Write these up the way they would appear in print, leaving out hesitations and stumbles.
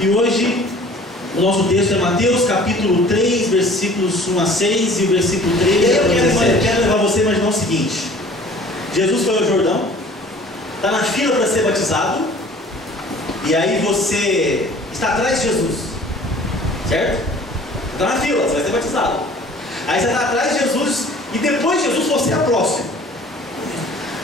E hoje o nosso texto é Mateus capítulo 3, versículos 1 a 6 e o versículo 3 a 17. Eu quero levar você a imaginar o seguinte: Jesus foi ao Jordão, está na fila para ser batizado, e aí você está atrás de Jesus, certo? Está na fila, você vai ser batizado. Aí você está atrás de Jesus, e depois de Jesus você é a próxima.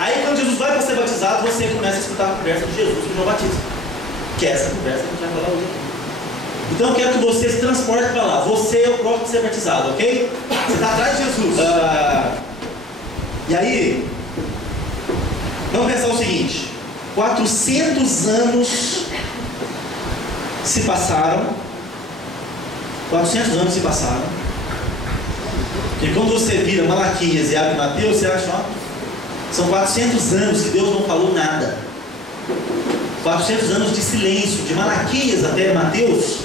Aí quando Jesus vai para ser batizado, você começa a escutar a conversa de Jesus com João Batista, que é essa conversa que a gente vai falar hoje aqui. Então eu quero que você se transporte para lá. Você é o próximo a ser batizado, ok? Você está atrás de Jesus. E aí, vamos pensar o seguinte: 400 anos se passaram. 400 anos se passaram. E quando você vira Malaquias e abre Mateus, você acha, ó, são 400 anos que Deus não falou nada. 400 anos de silêncio, de Malaquias até Mateus.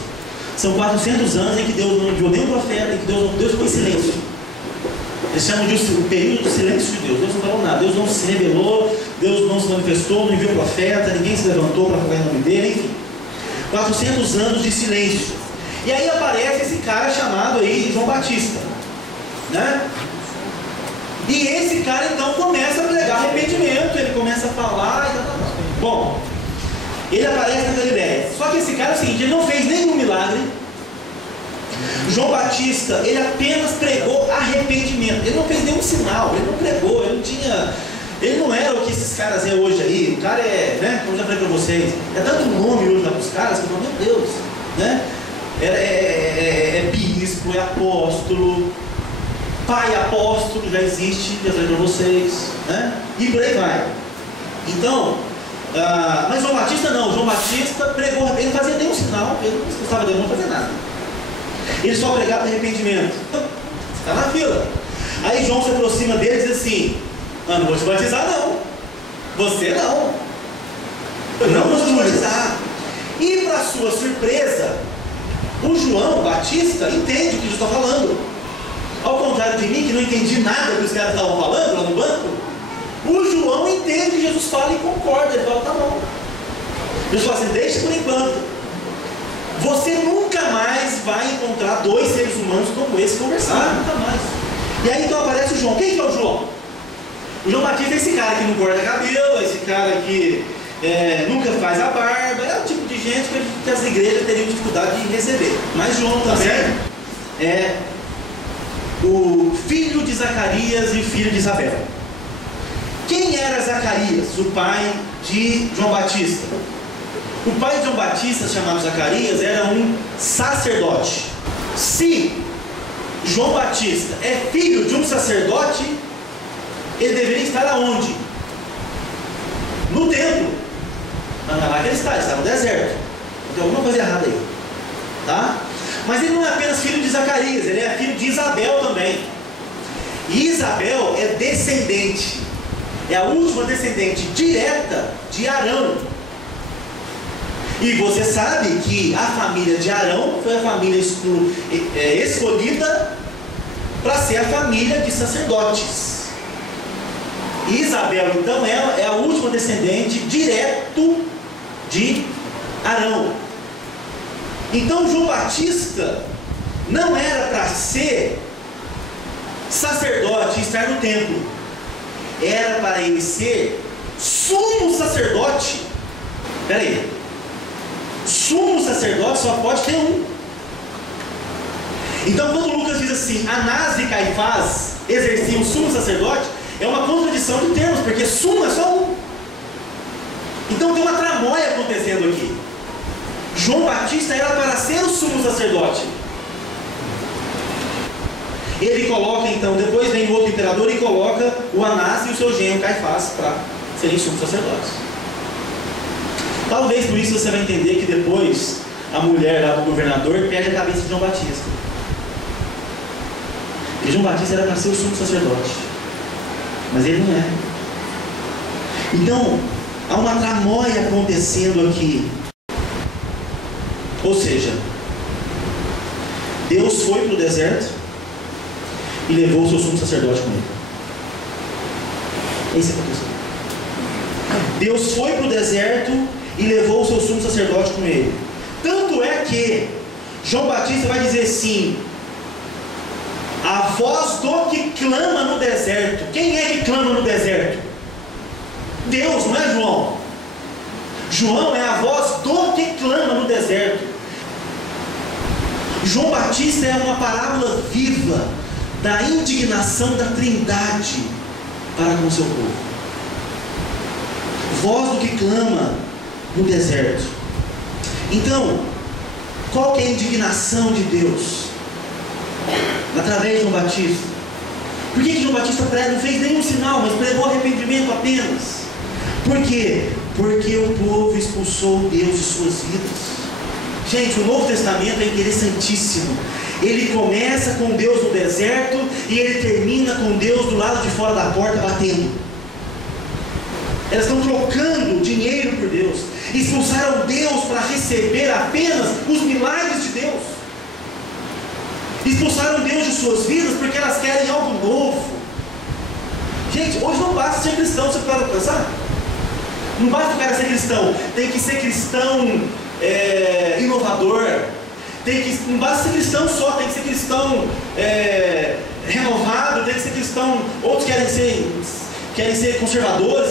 São 400 anos em que Deus não enviou nenhum profeta, em que Deus ficou em silêncio. Eles chamam de o período do silêncio de Deus. Deus não falou nada, Deus não se revelou, Deus não se manifestou, não enviou profeta, ninguém se levantou para falar em nome dele, enfim. 400 anos de silêncio. E aí aparece esse cara chamado aí João Batista, né? E esse cara então começa a pregar arrependimento, ele começa a falar e tal. Bom, ele aparece na Galileia. Só que esse cara é o seguinte: ele não fez nenhum milagre. João Batista, ele apenas pregou arrependimento. Ele não fez nenhum sinal, ele não pregou, ele não era o que esses caras é hoje aí. O cara é, né, como eu já falei para vocês, é tanto nome hoje lá para os caras que eu falo, meu Deus, né? É bispo, é apóstolo, pai apóstolo, já existe, já falei para vocês, né? E por aí vai. Então, mas João Batista não. João Batista pregou, ele não fazia nenhum sinal, ele não gostava de não fazer nada. Ele só pregava arrependimento. Está na fila. Aí João se aproxima dele e diz assim: não vou te batizar não. Você não. Eu não vou te batizar. E para sua surpresa, o João Batista entende o que Jesus está falando. Ao contrário de mim, que não entendi nada que os caras estavam falando lá no banco, o João entende o que Jesus fala e concorda. Ele fala, tá bom. Jesus fala assim: deixa por enquanto. Você nunca mais vai encontrar dois seres humanos como esse conversar. Nunca mais. E aí então aparece o João. Quem que é o João? O João Batista é esse cara que não corta cabelo, esse cara que nunca faz a barba. É o tipo de gente que as igrejas teriam dificuldade de receber. Mas João também é o filho de Zacarias e filho de Isabel. Quem era Zacarias, o pai de João Batista? O pai de João Batista, chamado Zacarias, era um sacerdote. Se João Batista é filho de um sacerdote, ele deveria estar aonde? No templo. Não é lá que ele está no deserto. Tem alguma coisa errada aí, tá? Mas ele não é apenas filho de Zacarias, ele é filho de Isabel também. E Isabel é descendente, é a última descendente direta de Arão. E você sabe que a família de Arão foi a família escolhida para ser a família de sacerdotes. E Isabel, então, é a última descendente direto de Arão. Então João Batista não era para ser sacerdote e estar no templo. Era para ele ser sumo sacerdote. Espera aí. Sumo sacerdote só pode ter um. Então quando Lucas diz assim: Anás e Caifás exerciam o sumo sacerdote, é uma contradição de termos, porque sumo é só um. Então tem uma tramóia acontecendo aqui. João Batista era para ser o sumo sacerdote. Ele coloca então, depois vem o outro imperador e coloca o Anás e o seu genro Caifás para serem sumos sacerdotes. Talvez por isso você vai entender que depois a mulher lá do governador perde a cabeça de João Batista. E João Batista era para ser o sumo sacerdote, mas ele não é. Então há uma tramóia acontecendo aqui. Ou seja, Deus foi para o deserto e levou o seu sumo sacerdote com ele. Esse é o aconteceu. Deus foi para o deserto e levou o seu sumo sacerdote com ele. Tanto é que João Batista vai dizer assim: a voz do que clama no deserto. Quem é que clama no deserto? Deus, não é João. João é a voz do que clama no deserto. João Batista é uma parábola viva da indignação da Trindade para com o seu povo. Voz do que clama no deserto. Então, qual que é a indignação de Deus através de João Batista? Por que João Batista não fez nenhum sinal, mas pregou arrependimento apenas? Por quê? Porque o povo expulsou Deus de suas vidas. Gente, o Novo Testamento é interessantíssimo. Ele começa com Deus no deserto e ele termina com Deus do lado de fora da porta batendo. Elas estão trocando dinheiro por Deus. Expulsaram Deus para receber apenas os milagres de Deus. Expulsaram Deus de suas vidas porque elas querem algo novo. Gente, hoje não basta ser cristão, você para pensar? Não basta o cara ser cristão, tem que ser cristão inovador. Não basta ser cristão só, tem que ser cristão renovado, tem que ser cristão. Outros querem ser conservadores,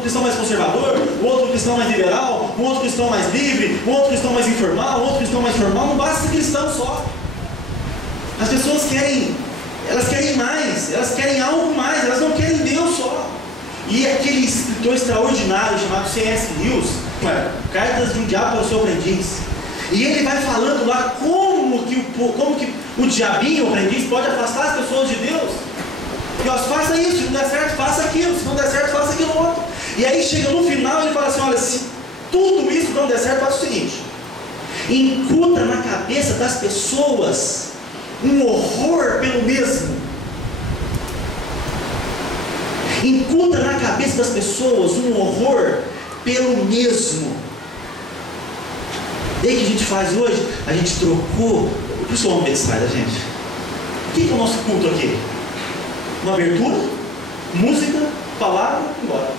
cristão mais conservador, o outro cristão mais liberal, o outro cristão mais livre, o outro cristão mais informal, o outro cristão mais formal. Não basta ser cristão só. As pessoas elas querem mais, elas querem algo mais, elas não querem Deus só. E aquele escritor extraordinário chamado C.S. Lewis, Cartas de um Diabo para o Seu Aprendiz, e ele vai falando lá como que o diabinho, o aprendiz, pode afastar as pessoas de Deus. E ó, faça isso, se não der certo, faça aquilo, se não der certo, faça aquilo outro. E aí chega no final e ele fala assim: olha, se tudo isso não der certo, faça o seguinte: incuta na cabeça das pessoas um horror pelo mesmo. Incuta na cabeça das pessoas um horror pelo mesmo. E aí o que a gente faz hoje? A gente trocou. Por isso eu amo Betsaida, gente. O que é o nosso culto aqui? Uma abertura, música, palavra, embora.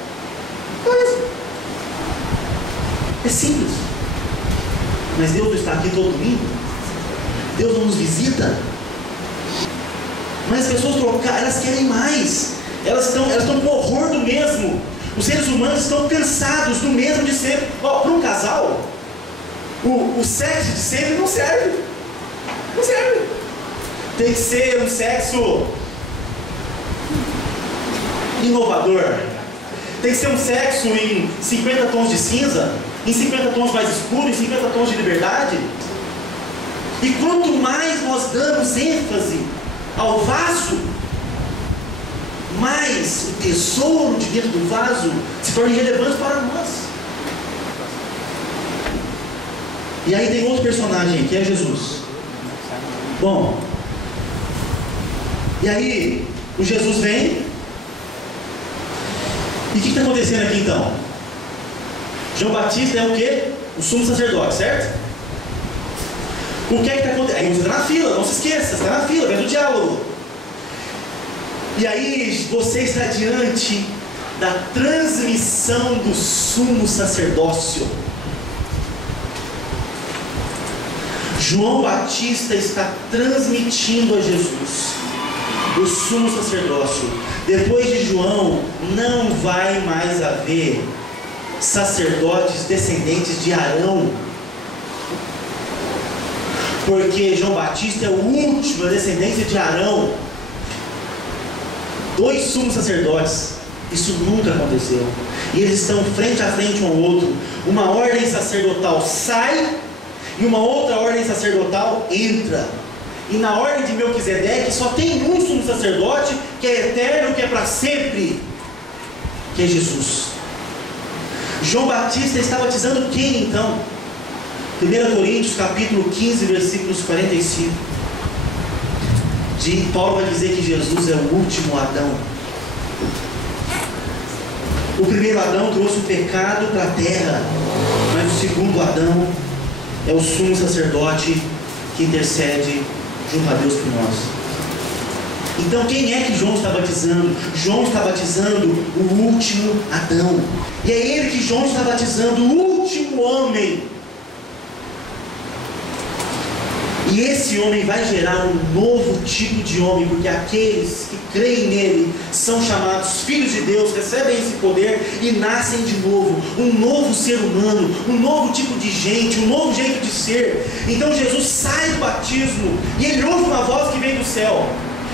É simples. Mas Deus não está aqui todo domingo. Deus não nos visita. Mas as pessoas trocaram, elas querem mais. Elas estão com horror do mesmo. Os seres humanos estão cansados do mesmo de sempre. Para um casal, o sexo de sempre não serve. Não serve. Tem que ser um sexo inovador. Tem que ser um sexo em 50 tons de cinza, em 50 tons mais escuros, em 50 tons de liberdade. E quanto mais nós damos ênfase ao vaso, mais o tesouro de dentro do vaso se torna irrelevante para nós. E aí tem outro personagem que é Jesus. Bom, e aí o Jesus vem. E o que está acontecendo aqui então? João Batista é o quê? O sumo sacerdote, certo? O que é que está acontecendo? Aí você está na fila, não se esqueça, você está na fila, vem do diálogo. E aí você está diante da transmissão do sumo sacerdócio. João Batista está transmitindo a Jesus o sumo sacerdócio. Depois de João, não vai mais haver sacerdotes descendentes de Arão, porque João Batista é o último, a descendência de Arão. 2 sumos sacerdotes. Isso nunca aconteceu. E eles estão frente a frente um ao outro. Uma ordem sacerdotal sai e uma outra ordem sacerdotal entra. E na ordem de Melquisedeque só tem um sumo sacerdote que é eterno, que é para sempre, que é Jesus. João Batista está batizando quem então? 1 Coríntios capítulo 15, versículos 45. Paulo vai dizer que Jesus é o último Adão. O primeiro Adão trouxe o pecado para a terra, mas o segundo Adão é o sumo sacerdote que intercede junto a Deus por nós. Então quem é que João está batizando? João está batizando o último Adão. E é ele que João está batizando, o último homem. E esse homem vai gerar um novo tipo de homem, porque aqueles que creem nele são chamados filhos de Deus, recebem esse poder e nascem de novo, um novo ser humano, um novo tipo de gente, um novo jeito de ser. Então Jesus sai do batismo e ele ouve uma voz que vem do céu.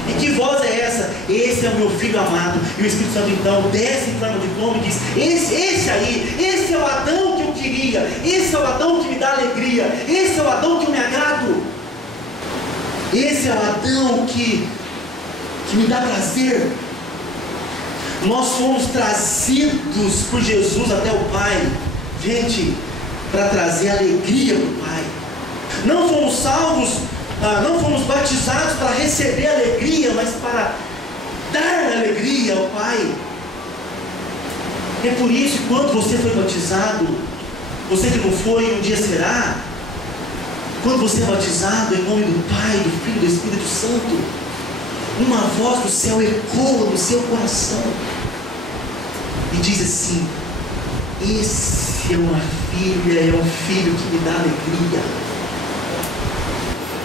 E que voz é essa? Esse é o meu filho amado. E o Espírito Santo então desce em forma de pomba e diz: esse aí, esse é o Adão que eu queria, esse é o Adão que me dá alegria, esse é o Adão que eu me agrado, esse é o Adão que me dá prazer. Nós fomos trazidos por Jesus até o Pai, gente, para trazer alegria para o Pai. Não fomos salvos, não fomos batizados para receber alegria, mas para dar alegria ao Pai. É por isso que quando você foi batizado, você que não foi, um dia será. Quando você é batizado em nome do Pai, do Filho e do Espírito Santo, uma voz do céu ecoa no seu coração e diz assim: esse é uma filha, é um filho que me dá alegria.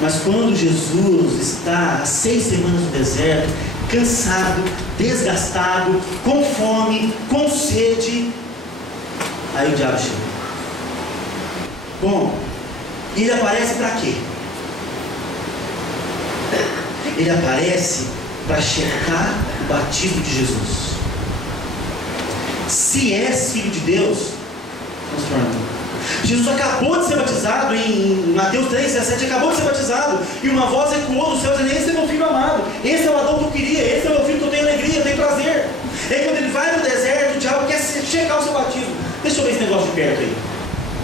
Mas quando Jesus está há 6 semanas no deserto, cansado, desgastado, com fome, com sede, aí o diabo chega. Bom, ele aparece para quê? Ele aparece para checar o batismo de Jesus. Se és filho de Deus, transforma. Jesus acabou de ser batizado em Mateus 3,17, acabou de ser batizado, e uma voz ecoou do céu dizendo: esse é meu filho amado, esse é o Adão que eu queria, esse é meu filho que eu tenho alegria, eu tenho prazer. E aí quando ele vai para o deserto, o diabo quer checar o seu batismo. Deixa eu ver esse negócio de perto aí.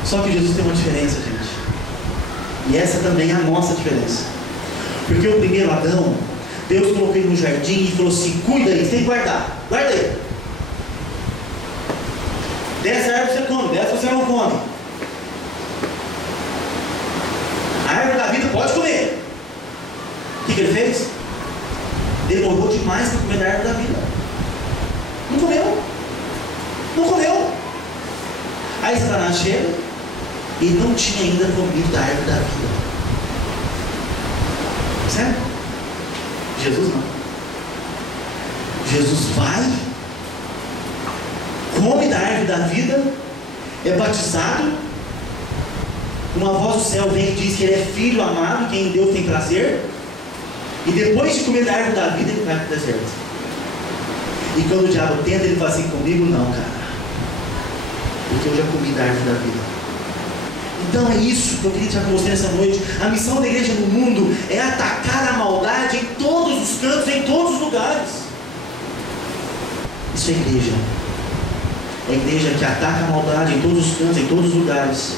Só que Jesus tem uma diferença, gente. E essa também é a nossa diferença. Porque o primeiro Adão, Deus colocou ele no jardim e falou assim: cuida aí, você tem que guardar, guarda aí. Dessa árvore você come, dessa você não come. A árvore da vida pode comer. O que ele fez? Demorou demais para comer da árvore da vida. Não comeu. Não comeu. Aí Satanás chega e não tinha ainda comido da árvore da vida. Certo? Jesus não. Jesus vai, come da árvore da vida, é batizado. Uma voz do céu vem e diz que ele é filho amado, que em Deus tem prazer. E depois de comer da árvore da vida, ele vai para o deserto. E quando o diabo tenta, ele fala assim: comigo não, cara, porque eu já comi da árvore da vida. Então é isso que eu queria estar com você nessa noite. A missão da igreja no mundo é atacar a maldade em todos os cantos, em todos os lugares. Isso é igreja. É a igreja que ataca a maldade em todos os cantos, em todos os lugares.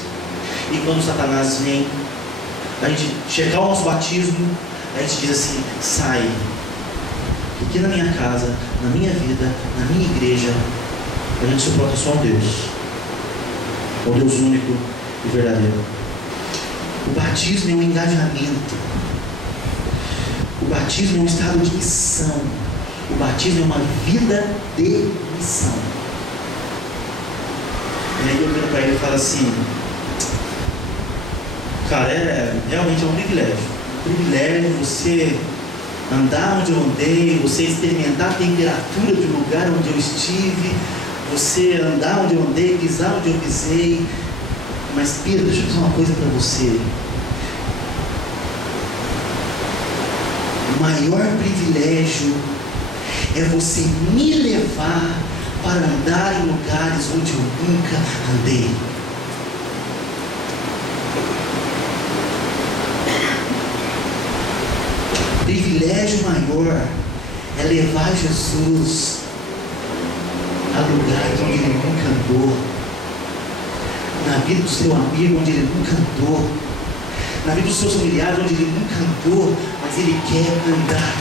E quando Satanás vem a gente checar o nosso batismo, a gente diz assim: sai, porque na minha casa, na minha vida, na minha igreja, a gente suporta só um Deus, o Deus único e verdadeiro. O batismo é um engajamento. O batismo é um estado de missão. O batismo é uma vida de missão. E aí eu viro para ele e falo assim: cara, realmente é um privilégio. Um privilégio você andar onde eu andei, você experimentar a temperatura do lugar onde eu estive, você andar onde eu andei, pisar onde eu pisei. Mas Pedro, deixa eu dizer uma coisa para você. O maior privilégio é você me levar para andar em lugares onde eu nunca andei. O privilégio maior é levar Jesus a lugares onde ele nunca andou, na vida do seu amigo onde ele nunca andou, na vida dos seus familiares onde ele nunca andou, mas ele quer andar.